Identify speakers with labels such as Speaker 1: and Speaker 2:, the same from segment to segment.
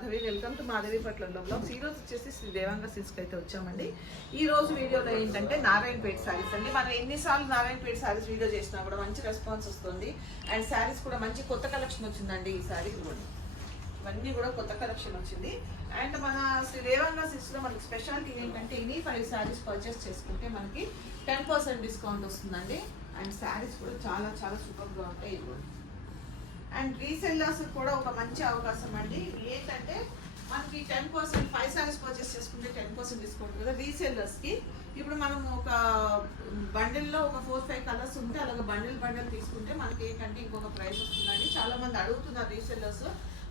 Speaker 1: Madhavi welcome to Madhavi పట్ల blogs ఈ రోజు వచ్చేసి శ్రీ దేవాంగ సిల్క్స్ అయితే వచ్చామండి. ఈ రోజు వీడియోలో ఏంటంటే నారాయణపేట శారీస్ అండి. మనం ఎన్నిసార్లు నారాయణపేట శారీస్ వీడియో చేసినా కూడా మంచి రెస్పాన్స్ వస్తుంది. అండ్ శారీస్ కూడా మంచి కొత్త కలెక్షన్ వచ్చిందండి ఈ శారీ కూడా. ఇవన్నీ కూడా కొత్త కలెక్షన్ వచ్చింది. అండ్ మన శ్రీ దేవాంగ సిల్క్స్లో మనకి స్పెషాలిటీ ఏంటంటే ఇన్ని ఫైవ్ శారీస్ పర్చేస్ చేసుకుంటే మనకి టెన్ పర్సెంట్ డిస్కౌంట్ వస్తుందండి. అండ్ శారీస్ కూడా చాలా చాలా సూపర్గా ఉంటాయి ఇవి కూడా. అండ్ రీసెల్లర్స్ కూడా ఒక మంచి అవకాశం అండి. ఏంటంటే మనకి ten percent five saris purchase చేసుకుంటే టెన్ పర్సెంట్ డిస్కౌంట్ కదా రీసెల్లర్స్కి ఇప్పుడు మనం ఒక బండిల్లో ఒక ఫోర్ ఫైవ్ కలర్స్ ఉంటే అలాగ బండిల్ బండిల్ తీసుకుంటే మనకి ఏంటంటే ఇంకొక ప్రైస్ వస్తుందండి. చాలామంది అడుగుతున్నారు రీసెల్లర్స్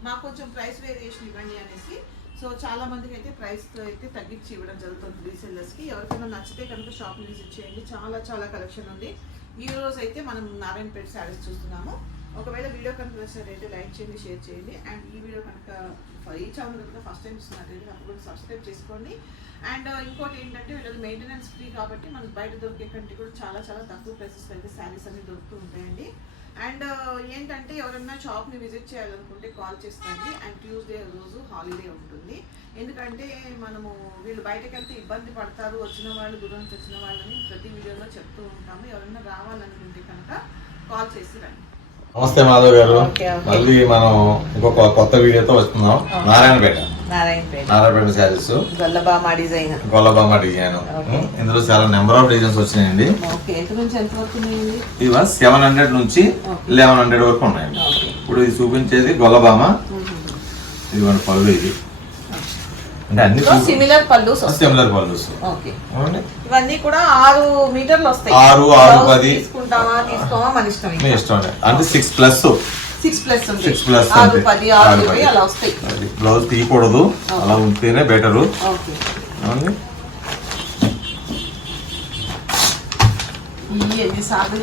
Speaker 1: మాకు కొంచెం ప్రైస్ వేరియేషన్ ఇవ్వండి అనేసి. సో చాలా మందికి అయితే ప్రైస్ అయితే తగ్గించి ఇవ్వడం జరుగుతుంది రీసెల్లర్స్కి ఎవరికైనా నచ్చితే కనుక షాప్ విజిట్ చేయండి. చాలా చాలా కలెక్షన్ ఉంది. ఈ రోజు అయితే మనం నారాయణపేట శారీస్ చూస్తున్నాము. ఒకవేళ వీడియో కనుక నచ్చినట్లయితే లైక్ చేయండి షేర్ చేయండి. అండ్ ఈ వీడియో కనుక ఈ అవుతుంది కనుక ఫస్ట్ టైం చూస్తున్నట్లయితే తప్పకుండా సబ్స్క్రైబ్ చేసుకోండి. అండ్ ఇంకోటి ఏంటంటే వీళ్ళది మెయింటెనెన్స్ ఫ్రీ కాబట్టి మనకు బయట దొరికే కంటే కూడా చాలా చాలా తక్కువ ప్రైసెస్లో అయితే శారీస్ అన్ని దొరుకుతూ ఉంటాయండి. అండ్ ఏంటంటే ఎవరైనా షాప్ని విజిట్ చేయాలనుకుంటే కాల్ చేస్తాండి. అండ్ ట్యూస్డే రోజు హాలిడే ఉంటుంది. ఎందుకంటే మనము వీళ్ళు బయటకు వెళ్తే ఇబ్బంది పడతారు. వచ్చిన వాళ్ళు దూరం వచ్చిన వాళ్ళని ప్రతి వీడియోలో చెప్తూ ఉంటాము. ఎవరైనా రావాలనుకుంటే కనుక కాల్ చేసి రండి.
Speaker 2: నమస్తే మాధవ్ గారు. మళ్ళీ మనం ఇంకొక కొత్త వీడియోతో వస్తున్నాం. నారాయణపేట.
Speaker 1: నారాయణపేట.
Speaker 2: శారీస్.
Speaker 1: గల్లబామా డిజైన్.
Speaker 2: గొల్లబామ డిజైన్.
Speaker 1: ఓకే.
Speaker 2: ఇందులో చాలా నెంబర్ ఆఫ్ డిజైన్స్ వచ్చినాయండి. ఇవి సెవెన్ హండ్రెడ్ నుంచి. లెవెన్ హండ్రెడ్ వరకు ఉన్నాయండి. ఇప్పుడు ఇది చూపించేది గొల్లబామ. ఇదిగోండి పళ్ళు ఇది. అంటే అన్ని
Speaker 1: సిమిలర్ పళ్ళు
Speaker 2: సిమిలర్ అవునండి?
Speaker 1: ఇవన్నీ కూడా ఆరు మీటర్లు వస్తాయి.
Speaker 2: ఆరు, ఆరు, పది.
Speaker 1: తీసుకుంటామా తీసుకోమా మన ఇష్టం
Speaker 2: మీ ఇష్టం అండి అంటే six plus
Speaker 1: six plus
Speaker 2: six plus
Speaker 1: ఆరు పది ఆరు ఇరవై అలా వస్తాయి.
Speaker 2: బ్లౌజ్ తీయకూడదు. అలా ఉంటేనే బెటరు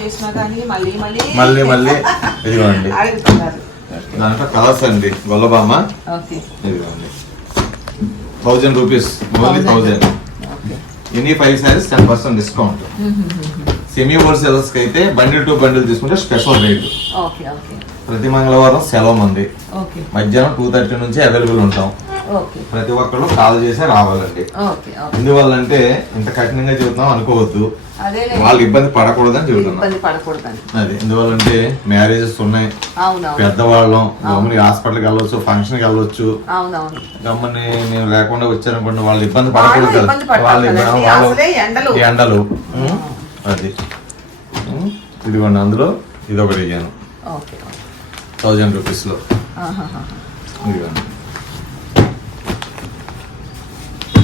Speaker 1: చేసినా కానీ మళ్ళీ మళ్ళీ.
Speaker 2: మళ్ళీ మళ్ళీ. ఇదిగోండి.
Speaker 1: అడుగుతున్నారు.
Speaker 2: దాంట్లో కలర్స్ అండి. ఇదిగోండి. Thousand rupees only. Thousand any five saris ten percent discount semi హోల్సేలర్స్కి అయితే బండిల్ టు బండిల్ తీసుకుంటే స్పెషల్ రేట్ ప్రతి మంగళవారం సెలవు ఉంది మధ్యాహ్నం టూ థర్టీ నుంచి అవైలబుల్ ఉంటాం. ప్రతి ఒక్కళ్ళు కాల్ చేసే రావాలండి.
Speaker 1: ఓకే
Speaker 2: ఎందువల్లంటే ఇంత కఠినంగా చెబుతున్నాం అనుకోవద్దు. వాళ్ళు ఇబ్బంది పడకూడదని చెబుతున్నాం. అది ఎందువల్లంటే మ్యారేజెస్ ఉన్నాయి. పెద్దవాళ్ళం గమ్ముని హాస్పిటల్కి వెళ్ళొచ్చు ఫంక్షన్కి వెళ్ళొచ్చు. గమ్మని నేను లేకుండా వచ్చారనుకోండి వాళ్ళు ఇబ్బంది పడకూడదు
Speaker 1: ఎండలు.
Speaker 2: అది? ఇదిగోండి అందులో ఇది ఒక డిజైన్
Speaker 1: ఓకే.
Speaker 2: థౌజండ్ రూపీస్లో. ఇదిగోండి.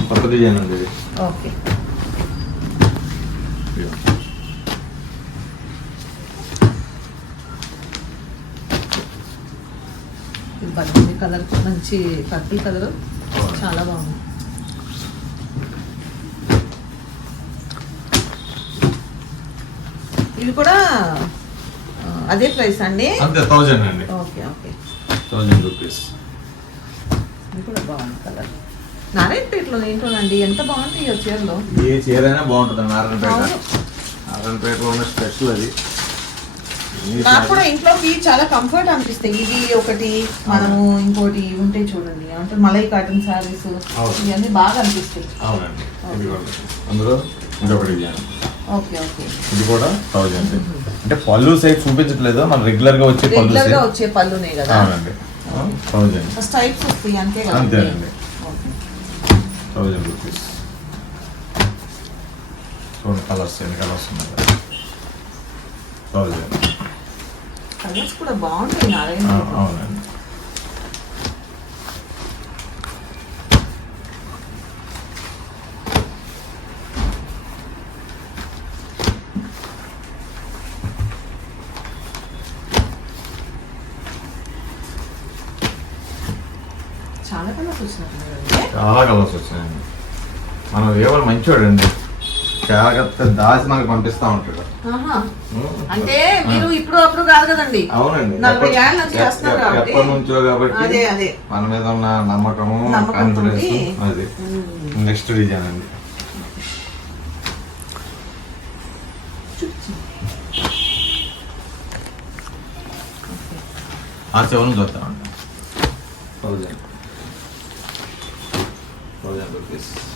Speaker 2: కొత్త డిజైన్ అండి ఇది
Speaker 1: ఓకే కలర్ మంచి పర్పుల్ కలర్. చాలా బాగుంది. ఇది కూడా అదే ప్రైస్ అండి?
Speaker 2: అంతే థౌజండ్ అండి.
Speaker 1: Okay okay.
Speaker 2: థౌజండ్ రూపీస్
Speaker 1: ఇది కూడా బాగుంది కలర్ నారాయణపేటలో ఏంటోనండి ఎంత బాగుంటాయి ఈ చీరలో?
Speaker 2: ఏ చీర అయినా బాగుంటుంది నారాయణపేట. నారాయణపేటలో ఉన్న స్పెషల్ అది.
Speaker 1: నాకు కూడా ఇంట్లోకి చాలా కంఫర్ట్ అనిపిస్తాయి ఇది ఒకటి మనము ఇంకోటి ఉంటాయి చూడండి. అంటే మలై కాటన్ శారీస్
Speaker 2: అవును.
Speaker 1: ఇవన్నీ బాగా అనిపిస్తాయి.
Speaker 2: అవునండి. అందులో ఇంకొక డిజైన్
Speaker 1: ఓకే ఓకే
Speaker 2: ఇది కూడా థౌజండ్. అంటే పళ్ళు సైజ్ చూపించట్లేదు? మన రెగ్యులర్గా వచ్చే పళ్ళు రెగ్యులర్గా
Speaker 1: వచ్చే పళ్ళునే కదా?
Speaker 2: అవునండి. థౌజండ్.
Speaker 1: ఫస్ట్ టైప్స్ వస్తాయి అంతే కదా? ఓకే.
Speaker 2: Thousand rupees. చూడండి కలర్స్ ఎన్ని కలర్స్ ఉన్నాయి. థౌజండ్.
Speaker 1: కలర్స్ కూడా బాగుంటాయి నారాయణ
Speaker 2: అవునండి.
Speaker 1: చాలా కలర్స్.
Speaker 2: చాలా వచ్చాయండి మనం ఏవాళ్ళు మంచివాడండి జాగ్రత్త దాచి మనకు పంపిస్తా ఉంటాడు.
Speaker 1: ఆహా. అంటే మీరు ఇప్పుడు అప్పుడు కాదు కదండి.
Speaker 2: అవునండి. ఎప్పటి-
Speaker 1: నుంచి కాబట్టి.
Speaker 2: మన మీద ఉన్న నమ్మకము. కాన్ఫిడెన్స్ అది. నెక్స్ట్ డిజైన్ అండి. ఆ చెవును చూద్దామండి. థౌజండ్
Speaker 1: es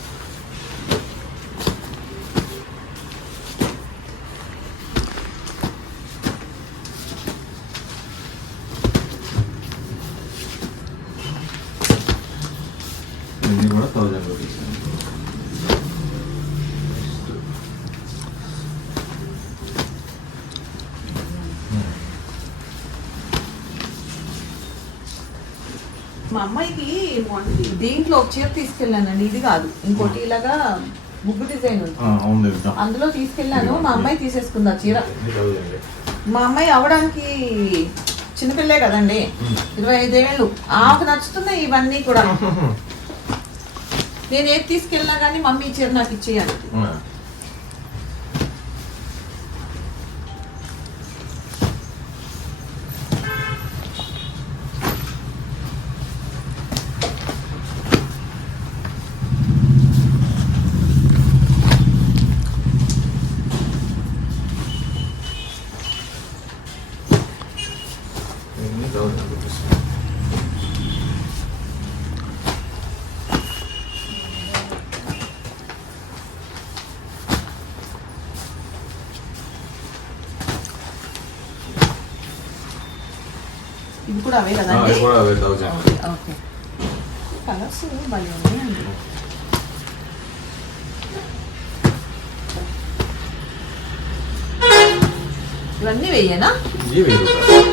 Speaker 1: అమ్మాయికి దీంట్లో ఒక చీర తీసుకెళ్ళానండి ఇది కాదు. ఇంకోటి ఇలాగా ముగ్గు డిజైన్ ఉంది. అందులో తీసుకెళ్ళాను మా అమ్మాయి తీసేసుకుంది ఆ చీర. మా అమ్మాయి అవడానికి చిన్నపిల్లే కదండి ఇరవై ఐదేళ్ళు. ఆకు నచ్చుతున్నాయి ఇవన్నీ కూడా. నేను ఏది తీసుకెళ్ళినా కానీ మమ్మీ ఈ చీర నాకు ఇచ్చేయాలి
Speaker 2: ఇది థౌసండ్ రూపీస్
Speaker 1: ఇది కూడా అవే
Speaker 2: ఇది
Speaker 1: కదండి
Speaker 2: కూడా అవే థౌసండ్
Speaker 1: ఓకే కలర్స్ భలే ఉన్నాయండి. ఇవన్నీ వెయ్యేనా
Speaker 2: ఇది వెయ్యి రూపాయలు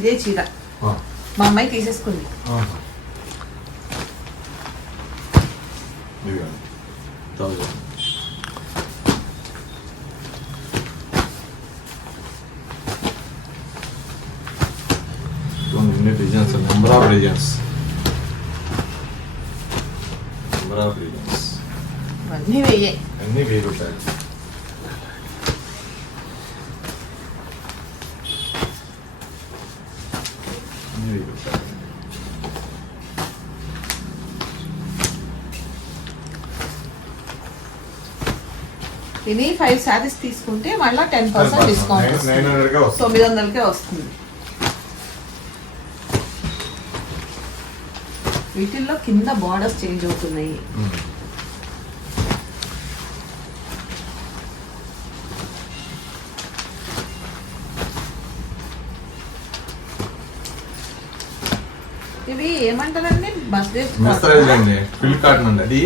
Speaker 1: ఇదే చీర. మా అమ్మాయి తీసేసుకుంది.
Speaker 2: Designs number of designs. Number of designs.
Speaker 1: ఇవన్నీ వెయ్యే.
Speaker 2: అన్నీ వెయ్యి రూపాయలు అన్నీ వెయ్యి రూపాయలు
Speaker 1: ఇది ఫైవ్ శారీస్ తీసుకుంటే మళ్ళీ టెన్ పర్సెంట్ డిస్కౌంట్ తొమ్మిది వందలకే వస్తుంది. వీటిల్లో కింద బార్డర్స్ చేంజ్ అవుతున్నాయి. ఇవి ఏమంటారండి? బర్త్డే
Speaker 2: మెస్తరైజ్ అండి ఫిల్ కాటన్ అండి అది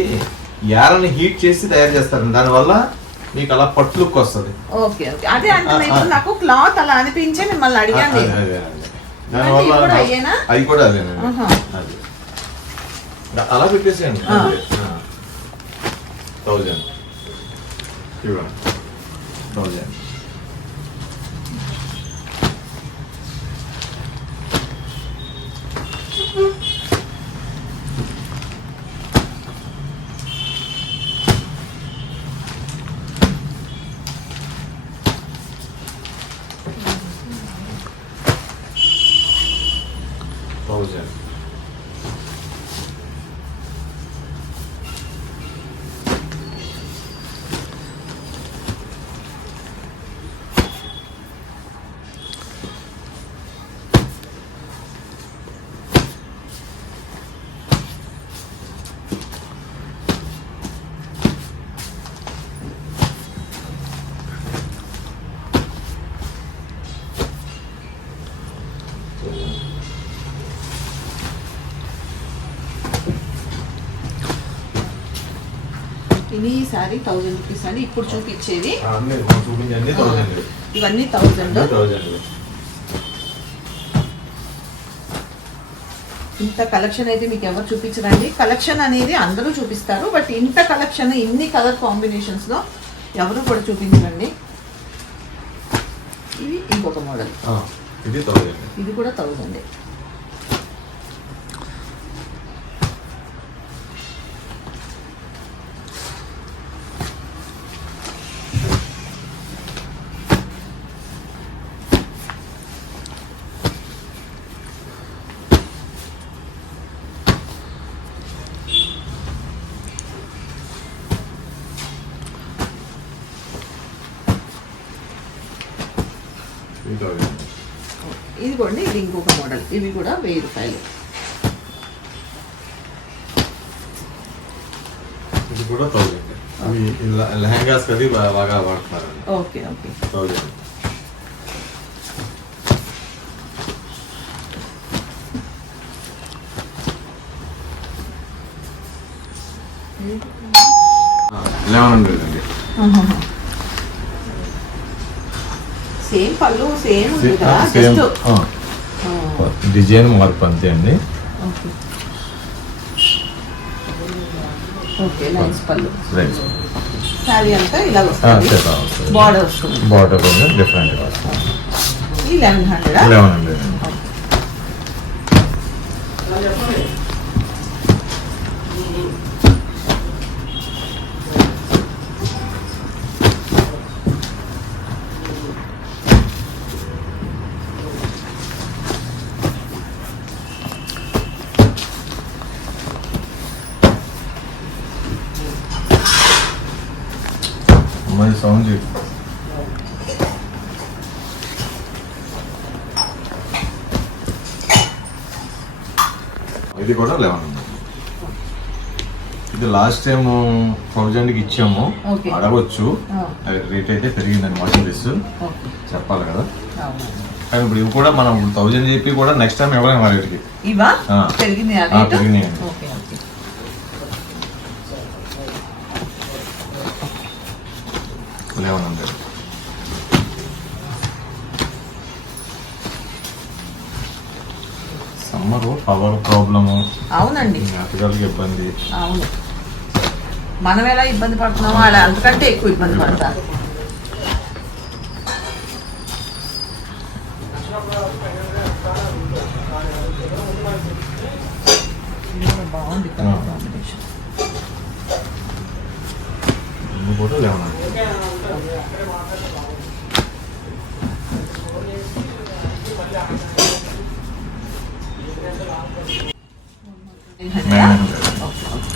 Speaker 2: యారని హీట్ చేసి తయారు చేస్తారు. దానివల్ల మీకు అలా పట్టు లుక్ వస్తుంది.
Speaker 1: Okay okay. అదే ఇప్పుడు నాకు క్లాత్ అలా అనిపించే మిమ్మల్ని అడిగాను
Speaker 2: అదే, దానివల్ల
Speaker 1: కూడా?
Speaker 2: అది అదేనండి. అది. అలా పెట్టేసేయండి. థౌజండ్. థౌజండ్.
Speaker 1: ఇది ఈ సారీ థౌజండ్ రూపీస్ అండి. ఇప్పుడు చూపించేది
Speaker 2: అన్నీ
Speaker 1: ఇవన్నీ థౌజండ్ ఇంత కలెక్షన్ అయితే మీకు ఎవరు చూపించరండి? కలెక్షన్ అనేది అందరూ చూపిస్తారు బట్ ఇంత కలెక్షన్ ఇన్ని కలర్ కాంబినేషన్స్లో ఎవరు కూడా చూపించరండి. ఇవి ఇంకొక మోడల్
Speaker 2: ఇది థౌజండ్
Speaker 1: ఇది కూడా థౌజండ్
Speaker 2: త్రీ థౌజండ్
Speaker 1: ఇదిగోండి ఇది ఇంకొక మోడల్ ఇవి కూడా వెయ్యి రూపాయలు.
Speaker 2: ఇది కూడా థౌజండ్ అవి ఇలా లెహంగాస్ అది బా- బాగా వాడుతున్నారు.
Speaker 1: Okay okay.
Speaker 2: Thousand eleven hundred అండి.
Speaker 1: సేమ్ పళ్ళు సేమ్ ఉంది కదా
Speaker 2: సేమ్
Speaker 1: జస్ట్
Speaker 2: డిజైన్ మార్పు అంతే అండి.
Speaker 1: ఓకే. ఓకే నైస్ పళ్ళు.
Speaker 2: రైట్
Speaker 1: శారీ అంతా ఇలా వస్తుంది. బార్డర్ వస్తుంది.
Speaker 2: బార్డర్ కొంచెం డిఫరెంట్
Speaker 1: ఈ లెవెన్ హండ్రెడ్?
Speaker 2: లెవెన్ హండ్రెడ్ అండి అమ్మాయి సౌండ్ చేయి ఇది కూడా లెవెన్ ఉంది ఇది లాస్ట్ టైం థౌజండ్కి ఇచ్చాము. అడగొచ్చు. రేట్ అయితే పెరిగిందండి వాషింగ్ డ్రెస్ చెప్పాలి కదా. కానీ ఇప్పుడు ఇవి కూడా మనం థౌజండ్ చెప్పి కూడా నెక్స్ట్ టైం ఇవ్వలేము రేట్కి ఆ. ఆ, పెరిగినాయండి.
Speaker 1: Okay okay
Speaker 2: eleven hundred summer power problem
Speaker 1: అవునండి
Speaker 2: అతగాళ్ళకి ఇబ్బంది
Speaker 1: అవును మనం ఎలా ఇబ్బంది పడుతున్నామో అలా అంతకంటే ఎక్కువ ఇబ్బంది పడతారు ఇది కూడా బాగుంది
Speaker 2: ఆ.
Speaker 1: కాంబినేషన్
Speaker 2: ఇవి కూడా లెవెన్ హండ్రెడ్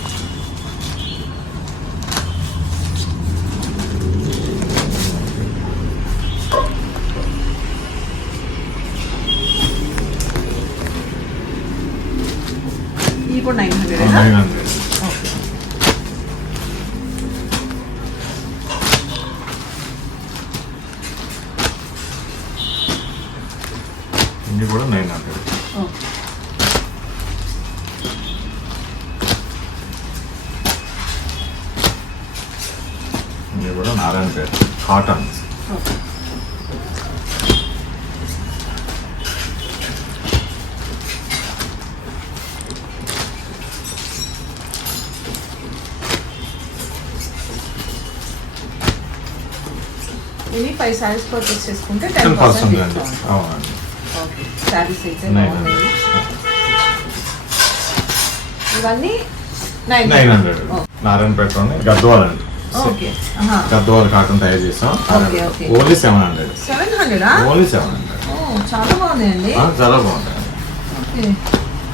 Speaker 1: కూడా
Speaker 2: నారాయణపేట కాటన్
Speaker 1: ఇవి ఫైవ్ శారీస్ పర్చేస్ చేసుకుంటే
Speaker 2: టెన్ పర్సెంట్ అవునండి.
Speaker 1: శారీస్ అయితే ఇవన్నీ నైన్
Speaker 2: హండ్రెడ్ నారాయణపేటలోనే గద్వాల్
Speaker 1: ఆహా
Speaker 2: గద్వాల్ కాటన్ తయారు చేసాం. ఓన్లీ సెవెన్ హండ్రెడ్
Speaker 1: సెవెన్ హండ్రెడా
Speaker 2: ఓన్లీ సెవెన్ హండ్రెడ్
Speaker 1: చాలా
Speaker 2: చాలా
Speaker 1: ఓకే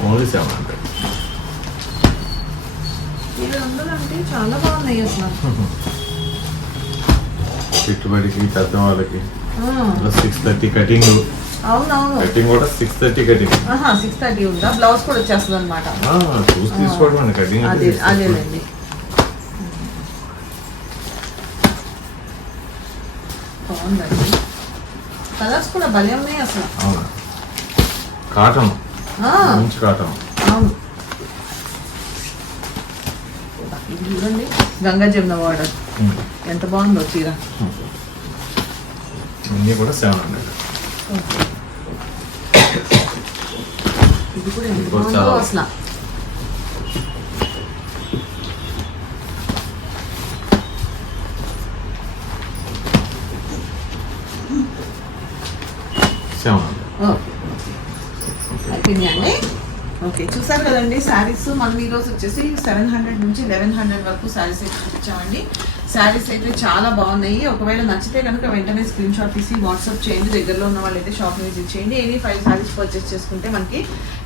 Speaker 2: ఓన్లీ సెవెన్ హండ్రెడ్
Speaker 1: చాలా బాగున్నాయి అసలు.
Speaker 2: పెట్టుబడికి పెద్దవాళ్ళకి సిక్స్ థర్టీ కటింగ్
Speaker 1: అవునవును.
Speaker 2: కటింగ్ కూడా six thirty cutting
Speaker 1: six thirty ఉందా? బ్లౌజ్ కూడా వచ్చేస్తుంది అనమాట
Speaker 2: చూసి తీసుకోవడం కటింగ్
Speaker 1: అదే అదేలేండి. బాగుందండి. కలర్స్ కూడా భలే ఉన్నాయి అసలు.
Speaker 2: అవునా. కాటన్. మంచి కాటన్.
Speaker 1: అవును. ఇది చూడండి. గంగా జమున వాటర్ ఎంత బాగుందో చీర.
Speaker 2: అన్నీ కూడా సెవెన్ హండ్రెడ్
Speaker 1: ఇది కూడా ఎంత బాగుందో అసలు
Speaker 2: సెవెన్ హండ్రెడ్
Speaker 1: ఓకే అయిపోయిందండి ఓకే చూసారు కదండి శారీస్ మనం ఈరోజు వచ్చేసి సెవెన్ హండ్రెడ్ నుంచి లెవెన్ హండ్రెడ్ వరకు శారీస్ అయితే చూపించామండి. శారీస్ అయితే చాలా బాగున్నాయి. ఒకవేళ నచ్చితే కనుక వెంటనే స్క్రీన్ షాట్ తీసి వాట్సాప్ చేయండి. దగ్గరలో ఉన్న వాళ్ళైతే షాప్ విజిట్ చేయండి. ఎనీ ఫైవ్ శారీస్ పర్చేస్ చేసుకుంటే మనకి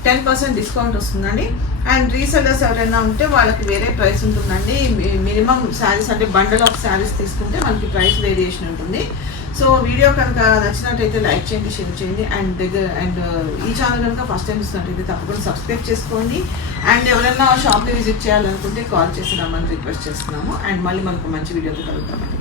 Speaker 1: టెన్ పర్సెంట్ డిస్కౌంట్ వస్తుందండి. అండ్ రీసెల్లర్స్ ఎవరైనా ఉంటే వాళ్ళకి వేరే ప్రైస్ ఉంటుందండి. మినిమం శారీస్ అంటే బండల్ ఆఫ్ శారీస్ తీసుకుంటే మనకి ప్రైస్ వేరియేషన్ ఉంటుంది. సో వీడియో కనుక నచ్చినట్టయితే లైక్ చేయండి షేర్ చేయండి. అండ్ దగ్గర అండ్ uh, ఈ ఛానల్ కనుక ఫస్ట్ టైం ఇస్తున్నట్టయితే తప్పకుండా సబ్స్క్రైబ్ చేసుకోండి. అండ్ ఎవరైనా షాప్ని విజిట్ చేయాలనుకుంటే కాల్ చేసి రమ్మని రిక్వెస్ట్ చేస్తున్నాము. అండ్ మళ్ళీ మనకు మంచి వీడియోతో కలుగుతామండి